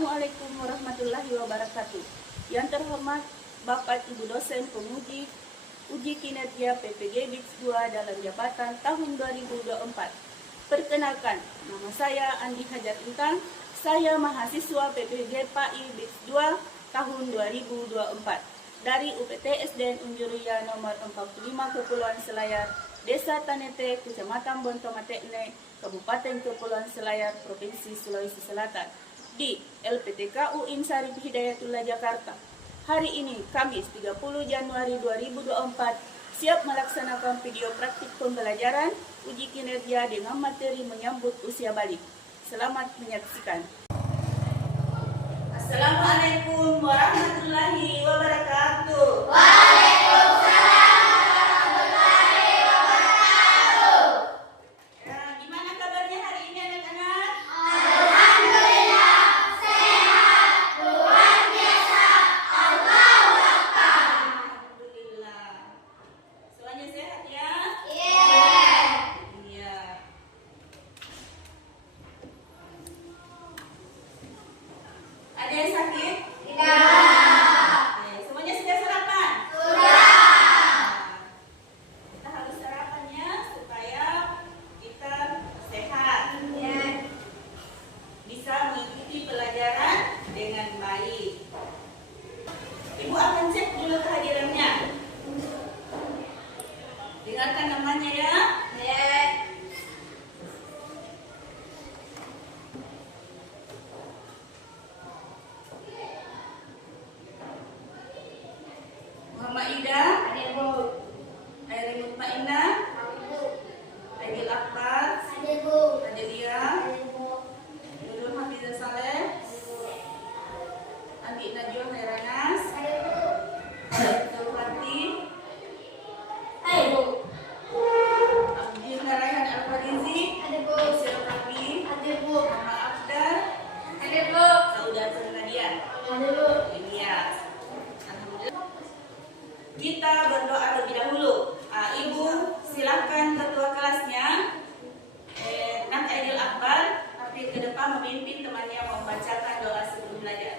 Assalamualaikum warahmatullahi wabarakatuh. Yang terhormat Bapak Ibu dosen penguji uji kinerja PPG BIPS 2 dalam jabatan tahun 2024. Perkenalkan, nama saya Andi Hajar Intan. Saya mahasiswa PPG PAI BIPS 2 tahun 2024 dari UPT SDN Unjuria nomor 45 Kepulauan Selayar, Desa Tanete, Kecamatan Bontomatekne, Kabupaten Kepulauan Selayar, Provinsi Sulawesi Selatan, di LPTKU Insarif Hidayatullah Jakarta. Hari ini, Kamis 30 Januari 2024, siap melaksanakan video praktik pembelajaran uji kinerja dengan materi menyambut usia balik. Selamat menyaksikan. Assalamualaikum warahmatullahi wabarakatuh. Gimana kabarnya hari ini anak-anak? Alhamdulillah. Semuanya sehat ya? Iya. Ada yang sakit? Semuanya sudah sarapan? Kita harus sarapannya supaya kita sehat. Bisa mengikuti pelajaran dengan baik. Ibu akan cek dulu kehadirannya. Dengarkan namanya ya. Muhammad Ida, Airi Mutmainah, Aidil Akbar, Adelia, Nurul Hafizah Saleh, Andi Najwa Hairanas, Zulfati, Abdul Rayhan Al-Farizi, Isir Rabi, Mama Afdar, Saudatul Nadia. Ilyas. Alhamdulillah. Kita berdoa terlebih dahulu. Ibu silakan ketua kelasnya Nak Aidil Akbar, tapi ke depan memimpin temannya membacakan doa sebelum belajar.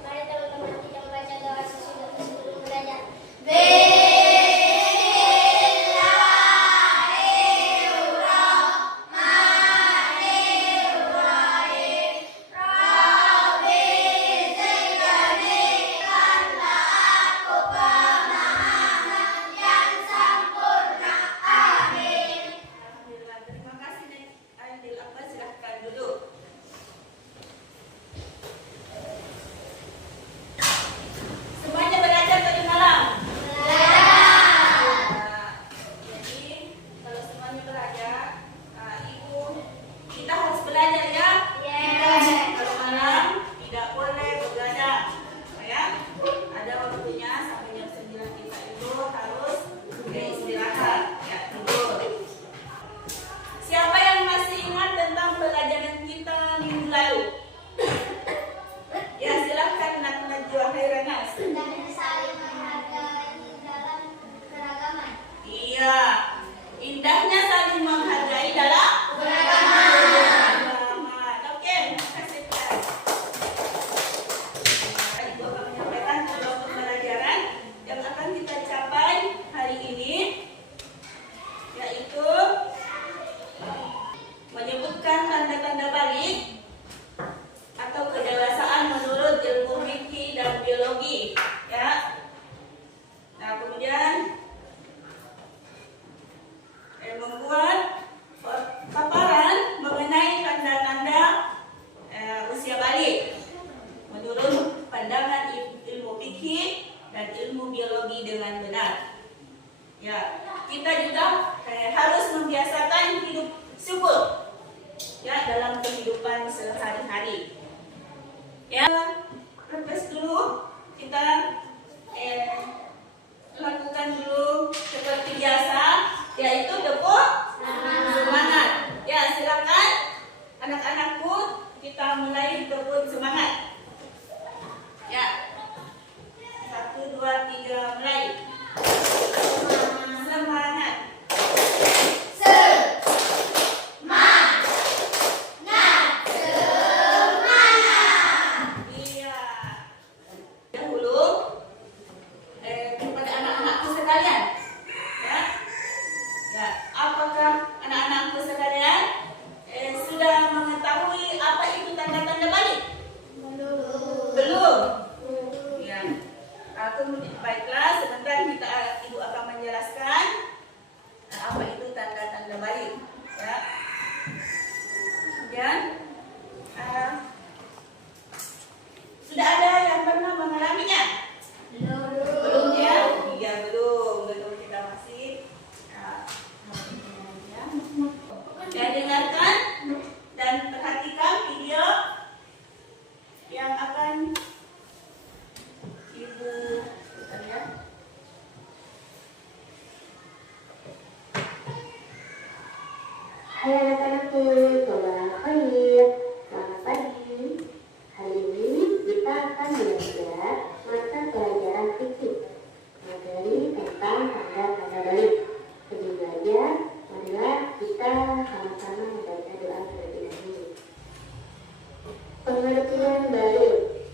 Mari teman-teman kita membaca doa sebelum belajar. Alhamdulillah. Terima kasih Nak Aidil Akbar, silakan duduk. Semuanya belajar tadi malam? Jadi kalau semuanya belajar, ibu kita harus belajar ya. Kalau malam tidak boleh begadang, ya. Ada waktunya sampai jam 9 kita itu harus istirahat, ya, tidur. Siapa yang masih ingat tentang pelajaran kita minggu lalu? Ya, silakan Nak Najwa Hairanas. Saling menghargai dalam keragaman. Iya, indahnya saling menghargai dalam keragaman. Oke, terima kasih kelas. Ibu akan menyampaikan program pembelajaran yang akan kita capai hari ini, yaitu menyebutkan tanda-tanda balik atau kedewasaan menurut ilmu fikih dan biologi, ya. Nah, kemudian membuat paparan mengenai tanda-tanda usia balik menurut pandangan ilmu fikih dan ilmu biologi dengan benar. Ya, kita juga harus membiasakan hidup syukur, ya, dalam kehidupan sehari-hari. Ya, refresh dulu, kita lakukan dulu seperti biasa, yaitu tepuk semangat. Ya, silakan anak-anakku, kita mulai tepuk semangat. Ya, 1, 2, 3, mulai. Semangat. Pengertian balik.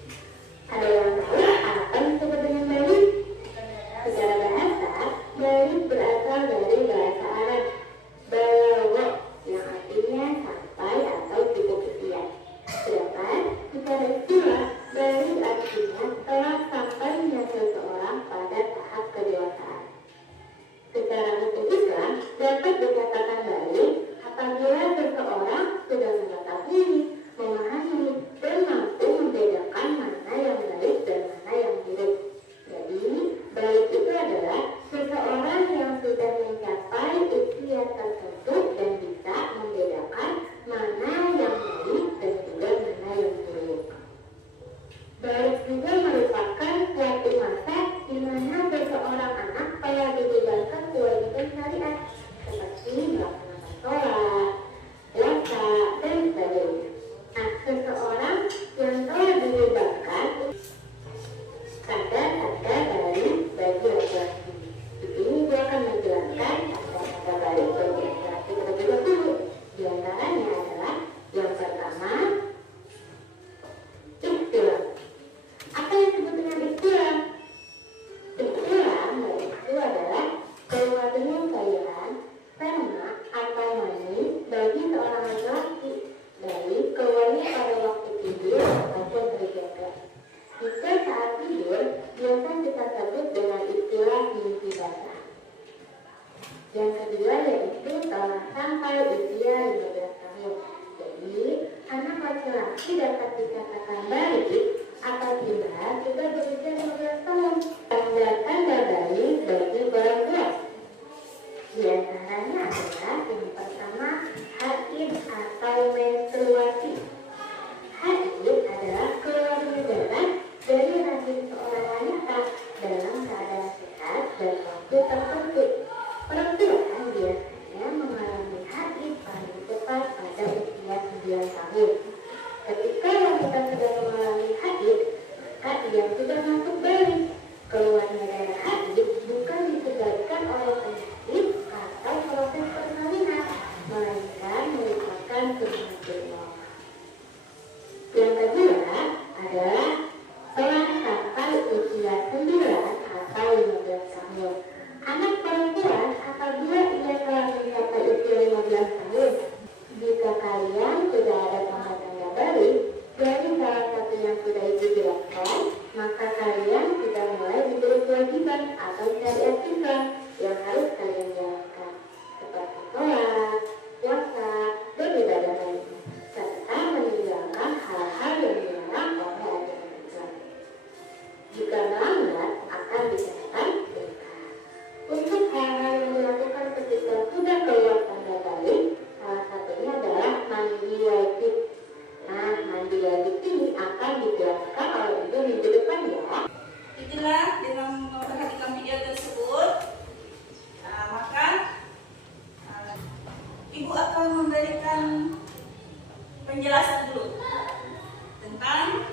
Ada yang tahu apa yang disebut dengan balik? Secara bahasa, balik berasal dari bahasa Arab balagha yang artinya sampai atau cukup sekian. Sedangkan secara istilah, balik artinya telah sampainya seseorang pada tahap kedewasaan. Secara hukum Islam, dapat dikatakan balik apabila seseorang sudah mengetahui, memahami, dan mampu membedakan mana yang baik dan mana yang buruk. Jadi, baik itu adalah seseorang yang sudah mencapai usia tertentu dan bisa membedakan mana yang baik dan juga mana yang buruk. Baik juga merupakan suatu masa di mana seseorang anak telah dibebankan kewajiban syariat seperti melaksanakan sholat, puasa, dan sebagainya. Nah, seseorang yang telah dibebankan tanda-tanda balik bagi laki-laki. Di sini dia akan menjelaskan tanda-tanda balik bagi laki-laki terlebih dahulu. Di antaranya adalah yang pertama, istilah. Apa yang disebut dengan istilah? Istilah itu adalah keluar dengan cairan, sperma atau mani bagi seorang laki-laki dari keluarnya pada waktu tidur ataupun terjaga. Jika saat tidur, biasa kita sebut dengan istilah mimpi basah. Yang kedua yaitu telah sampai usia 15 tahun. Jadi, anak laki-laki dapat dikatakan balik apabila sudah berusia 15 tahun. Tanda-tanda balik bagi perempuan. Di antaranya adalah yang pertama, haid atau menstruasi. Haid adalah keluarnya darah dari rahim seorang wanita dalam keadaan sehat dan waktu tertentu. Perempuan biasanya mengalami haid paling cepat pada usia 9 tahun. Ketika wanita sudah mengalami haid, maka ia sudah masuk balik. Keluarnya darah haid bukan disebabkan oleh penyakit atau proses persalinan, melainkan merupakan sunatullah. Yang kedua adalah telah sampai usia 9 atau 15 tahun. Anak perempuan apabila ia telah mencapai usia 15 tahun, jika kalian sudah ada tanda-tanda balik dari salah satu yang sudah ibu jelaskan, maka kalian sudah mulai diberi kewajiban atau syariat Islam yang harus kalian jalankan, seperti sholat, puasa, dan ibadah lainnya, serta meninggalkan hal-hal yang dilarang oleh ajaran Islam. Jika melanggar, akan dikenakan dosa. Untuk hal-hal yang dilakukan ketika sudah keluar tanda balik, salah satunya adalah mandi wajib. Nah, mandi wajib ini akan dijelaskan oleh ibu minggu depan ya. Itulah dengan memperhatikan video tersebut, maka ibu akan memberikan penjelasan dulu tentang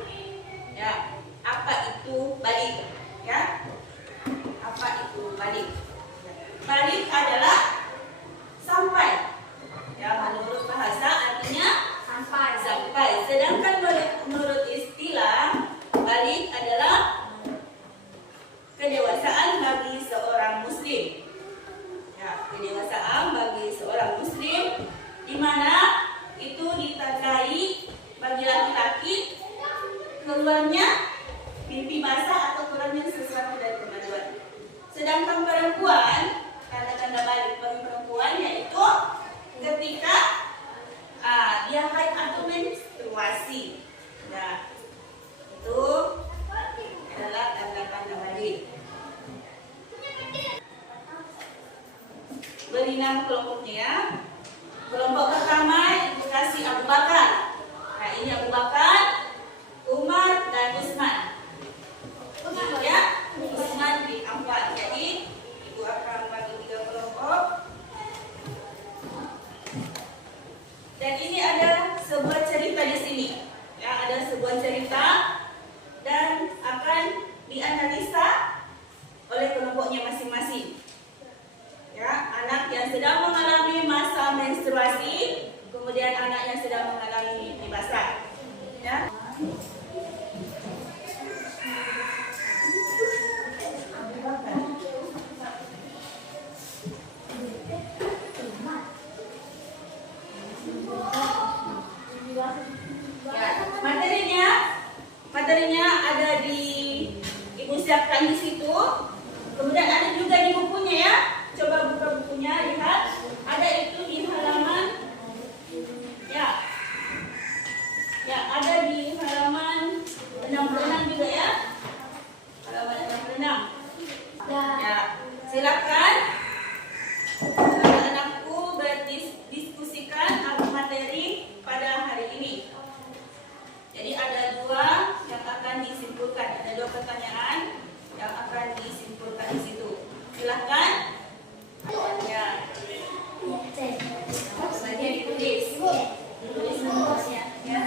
ya apa itu balik, ya apa itu balik. Balik adalah sampai, ya menurut bahasa artinya sampai. Sedangkan menurut istilah balik adalah kedewasaan bagi seorang muslim. Ya, kedewasaan bagi seorang muslim di mana itu ditandai bagi laki-laki keluarnya mimpi basah atau keluarnya sesuatu dari kemaluan. Sedangkan perempuan, tanda-tanda balik bagi perempuan yaitu ketika dia haid atau menstruasi. Nah, itu adalah tanda-tanda balik. Beri nama kelompoknya ya. Kelompok pertama Ibu kasih Abu Bakar. Nah, ini Abu Bakar, Umar, dan Utsman. Ya, Utsman di 4. Jadi Ibu akan bagi 3 kelompok. Dan ini ada sebuah cerita di sini. Ya, ada sebuah cerita dan akan dianalisa oleh kelompoknya masing-masing. Ya, anak yang sedang mengalami masa menstruasi, kemudian anak yang sedang mengalami mimpi basah. Ya. Materinya ada di Ibu siapkan di situ. Kemudian ada juga di bukunya ya. Coba buka bukunya, lihat. Ada itu di halaman ya. Ya, ada di halaman 66 juga ya. Halaman 66. Ya, silakan anak-anakku berdiskusikan apa materi pada hari ini. Jadi ada dua yang akan disimpulkan, ada dua pertanyaan yang akan disimpulkan di situ. Silakan. Ya. Bagian ditulis. Tulis nomornya. Ya.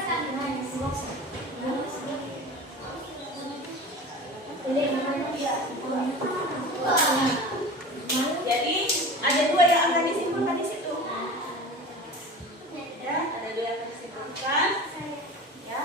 Jadi ada dua yang akan disimpulkan di situ. Ya, ada dua yang akan disimpulkan. Ya.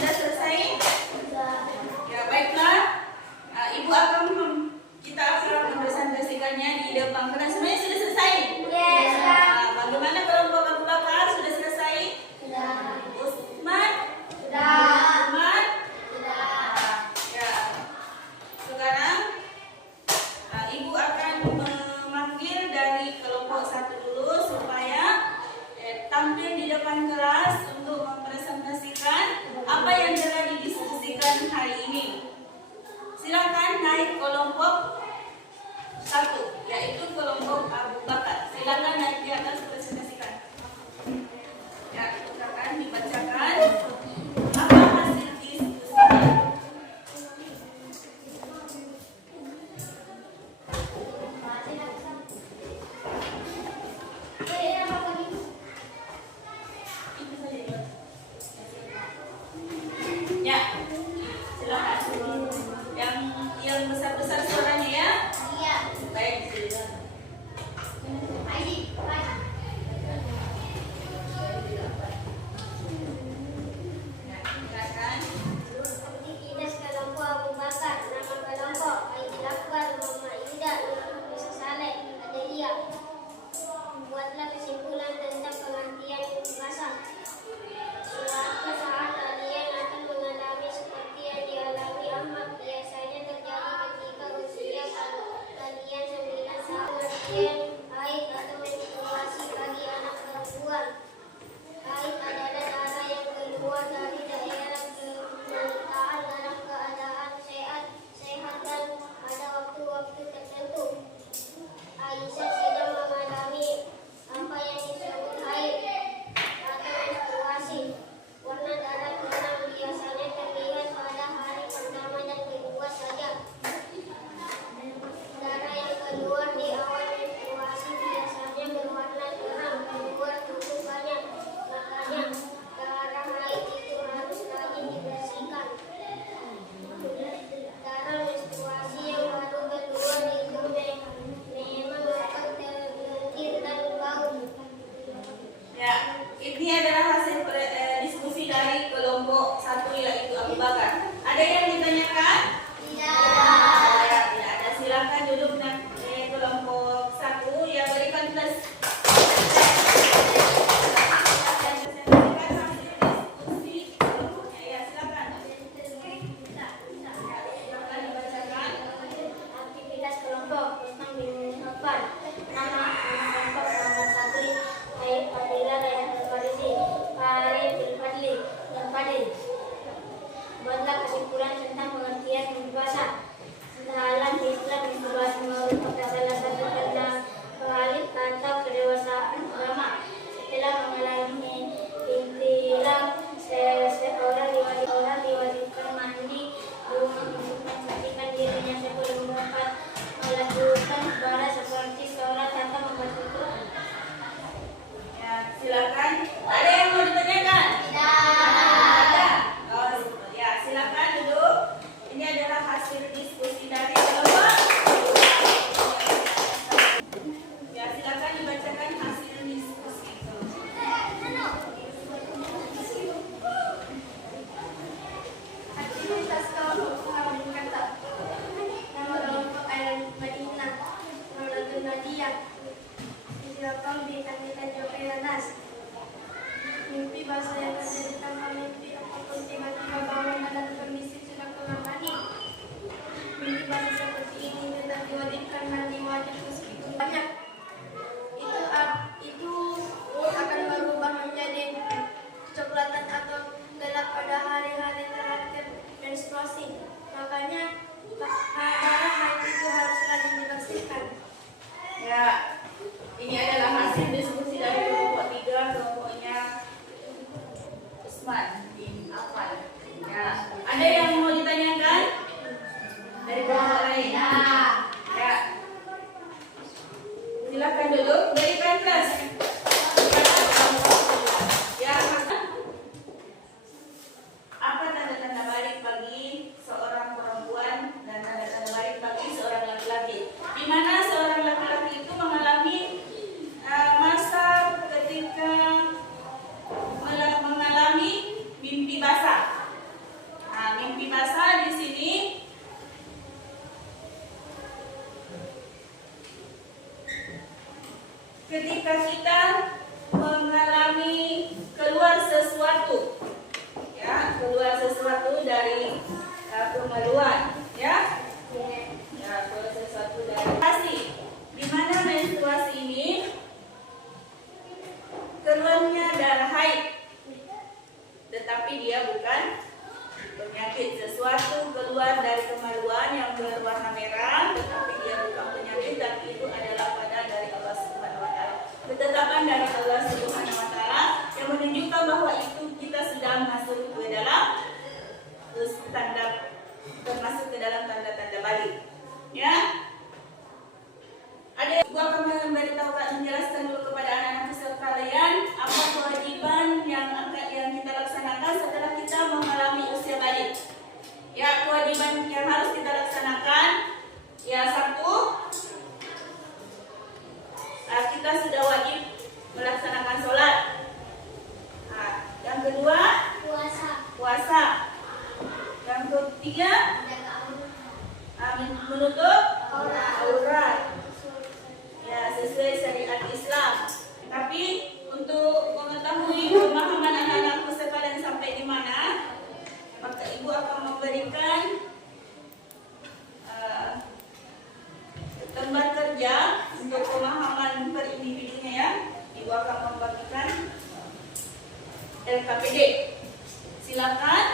sudah selesai? Ya, baiklah. Ibu akan kita akan mempresentasikannya di depan kelas. Semuanya sudah selesai? Yes, Kak. Bagaimana kelompok Abu Bakar? Sudah selesai? Usman? Ahmad? Ya. Sekarang Ibu akan memanggil dari kelompok 1 dulu supaya tampil di depan kelas untuk mempresentasikan apa yang telah didiskusikan hari ini. Silakan naik kelompok 1, yaitu kelompok Abu Bakar. Silakan naik di atas presentasikan. Ya, silakan dibacakan apa hasil diskusinya. Itu saja. Ya, silakan. Yang besar-besar suaranya ya. Iya. Baik, silakan. Ya, silakan. Aktivitas kelompok Abu Bakar. Nama kelompok Aidil Akbar, Mama Ida, Nurul Saleh, Adelia. Buatlah kesimpulan tentang pengertian bahasa. Suatu saat kalian akan mengalami seperti yang dialami Ahmad. Biasanya terjadi ketika usia kalian 9 tahun. Pengertian haid atau menstruasi bagi anak perempuan. Haid adalah darah yang keluar dari daerah kementaan dalam keadaan sehat dan ada waktu-waktu tertentu. Aisyah sedang mengalami apa yang disebut haid atau menstruasi. Warna darah hitam biasanya terlihat pada hari pertama dan kedua saja. Darah yang keluar di awal menstruasi biasanya berwarna terang, keluar cukup banyak. Makanya darah haid itu harus rajin dibersihkan. Darah menstruasi yang baru keluar itu memang akan terlendir dan bau. Ya, ini adalah hasil diskusi dari kelompok 1 yaitu Abu Bakar. Ada yang ditanyakan? Ya, tidak ada. Silakan duduk kelompok 1 yang berikan plus. Diskusi kelompoknya. Ya, silakan. Silakan dibacakan. Aktivitas kelompok Usman bin Affan. Nama kelompok nomor 1 Aib Fadila dan Al-Farisi, Farid bin Fadli dan Fadil. Buatlah kesimpulan tentang pengertian bahasa. Dalam Islam, menstruasi merupakan salah satu tanda balik atau kedewasaan agama. Setelah mengalami intilam, seorang diwajibkan mandi untuk mensucikan dirinya sebelum dapat melakukan ibadah seperti sholat atau membaca Quran. Ya, silakan. Ada yang mau ditanyakan? Ada. Oh, ya, silakan duduk. Ini adalah hasil diskusi dari kelompok. Ya, silakan dibacakan hasil diskusi. Aktivitas kelompok Abu Bakar. Nama kelompok Al-Madinah, Nurul Nadia. Silakan kita Jokai Anas. Mimpi bahasa yang terjadi tanpa mimpi apapun tiba-tiba bangun dan permisi sudah keluar mandi. Mimpi bahasa seperti ini tetap diwajibkan mandi wajib meskipun banyak. Itu akan berubah menjadi kecoklatan atau gelap pada hari-hari terakhir menstruasi. Makanya darah haid itu harus rajin dibersihkan. Ya, ini adalah hasil diskusi dari kelompok 3, kelompoknya Usman bin Affan. Ya, ada yang mau ditanyakan dari kelompok lain? Ya, silakan duduk. Berikan kelas. Ya, apa tanda-tanda baik bagi seorang perempuan dan tanda-tanda baik bagi seorang laki-laki? Di mana seorang laki-laki itu mengalami masa ketika mengalami mimpi basah. ketika kita mengalami keluar sesuatu, ya, keluar sesuatu dari kemaluan, ya, keluar sesuatu dari menstruasi. Di mana menstruasi ini keluarnya darah haid, tetapi dia bukan penyakit. Sesuatu keluar dari kemaluan yang berwarna merah, tetapi dia bukan penyakit, tapi itu adalah pada dari Allah Subhanahu wa taala. Ketetapan dari Allah Subhanahu wa taala yang menunjukkan bahwa itu kita sudah masuk ke dalam tanda, termasuk ke dalam tanda-tanda balik. Ya. Ada gua akan memberitahukan, menjelaskan dulu kepada anak-anak sekalian apa kewajiban yang kita laksanakan setelah kita mengalami usia balik. Ya, kewajiban yang harus kita laksanakan, ya, satu, kita sudah wajib melaksanakan sholat. Yang kedua, puasa. Yang ketiga, menutup aurat. Ya, sesuai syariat Islam. Tapi untuk mengetahui pemahaman anak-anakku sekalian sampai di mana, maka ibu akan memberikan lembar kerja untuk pemahaman per individunya, ya. Ibu akan membagikan LKPD. Silakan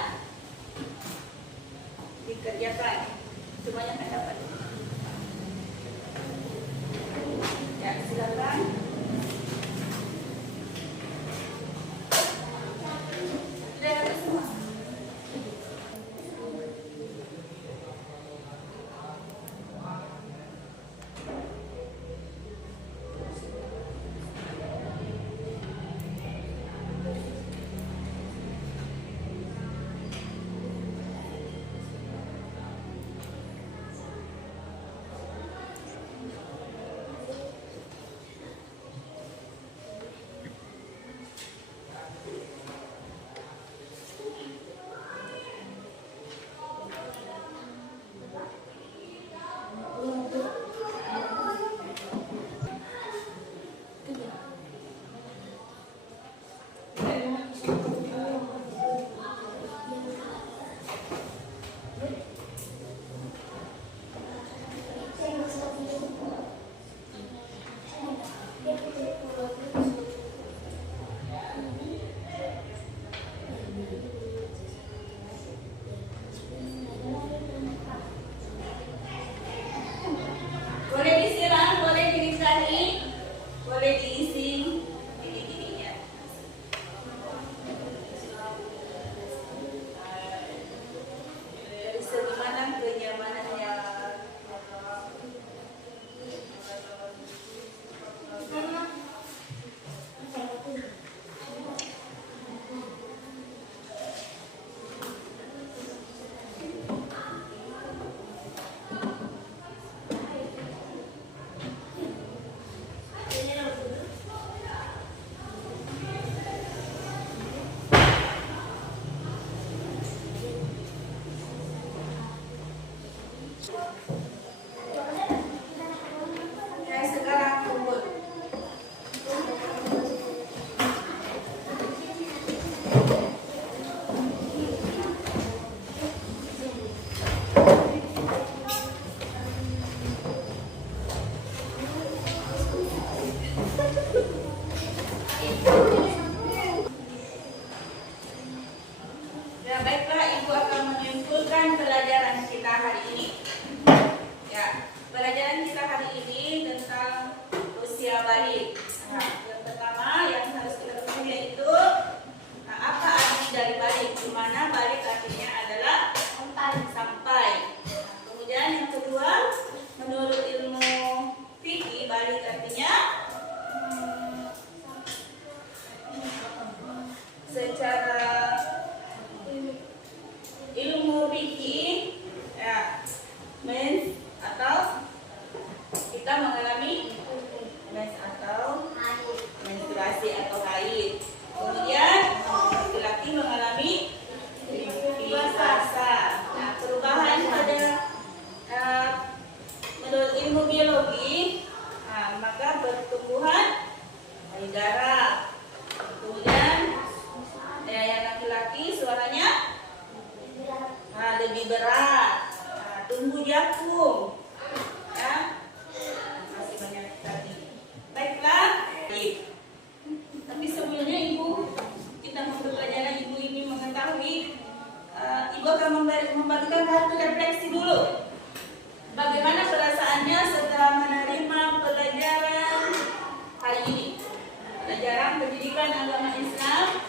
dikerjakan. Semuanya akan dapat. Ya, silakan. Sudah dapat semua? Boleh disiram, boleh dinikahi, boleh diisi gini-gininya. Dari segi mana kenyamanannya? Ya, sekarang kumpul. Ya, baiklah, ibu akan menyimpulkan pelajaran kita hari ini. Ya, pelajaran kita hari ini tentang usia balik. Yang pertama yang harus kita ketahui yaitu apa arti dari balik, di mana balik artinya adalah sampai. Kemudian yang kedua, menurut ilmu fikih, balik artinya secara ilmu fikih, ya, atau iyyakum. Ya. Masih banyak tadi. Baiklah. Baik. Tapi sebelumnya Ibu, kita untuk pelajaran Ibu ini mengetahui, Ibu akan membagikan kartu refleksi dulu. Bagaimana perasaannya setelah menerima pelajaran hari ini? Pelajaran pendidikan agama Islam,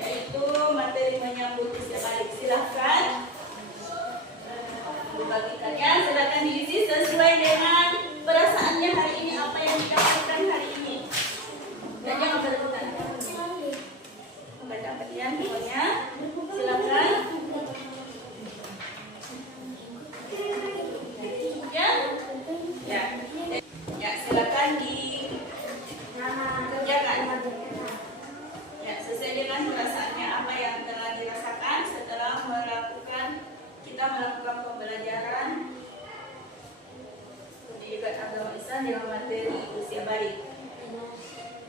yaitu materi menyambut usia balik. Silahkan dibagikannya, silakan diisi sesuai dengan perasaannya hari ini, apa yang didapatkan hari ini. Dan jangan berhutang. Membaca petian semuanya. Silakan. Ya. Ya, silakan dikerjakan. Ya, sesuai dengan perasaannya apa yang telah dirasakan setelah kita melakukan pembelajaran pendidikan agama Islam dengan materi usia balik.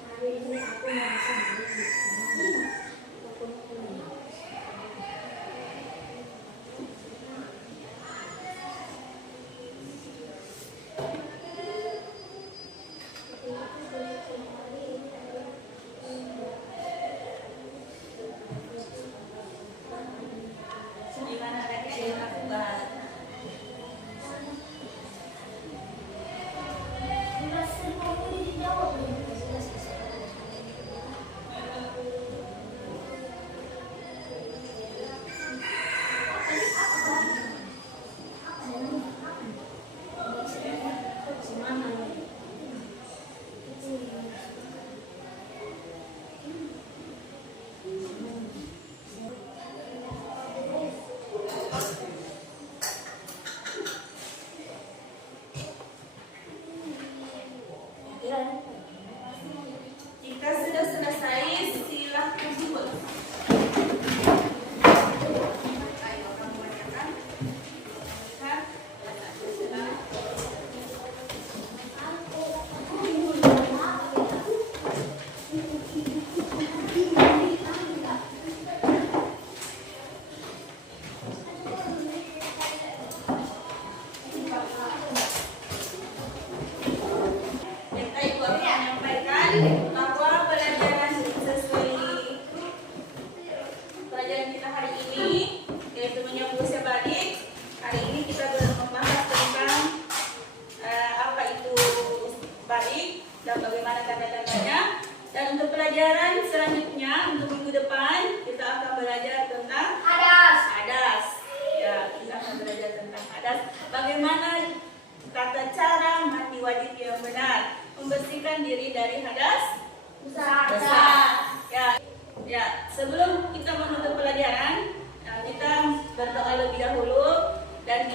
Hari ini aku merasa baik di sini. Di mana ada yang lakukan? Jika sudah selesai, silahkan duduk. Ayo, kamu bacakan. Lihat. Ibu akan menyampaikan bahwa pelajaran sesuai pelajaran kita hari ini, yaitu menyambut usia balik. Hari ini kita membahas tentang apa itu balik dan bagaimana tanda-tandanya. Dan untuk pelajaran selanjutnya, untuk minggu depan, kita akan belajar tentang hadas. Ya, kita akan belajar tentang hadas. Bagaimana tata cara mandi wajib yang benar, membersihkan diri dari hadas besar. Ya, sebelum kita menutup pelajaran, kita berdoa lebih dahulu dan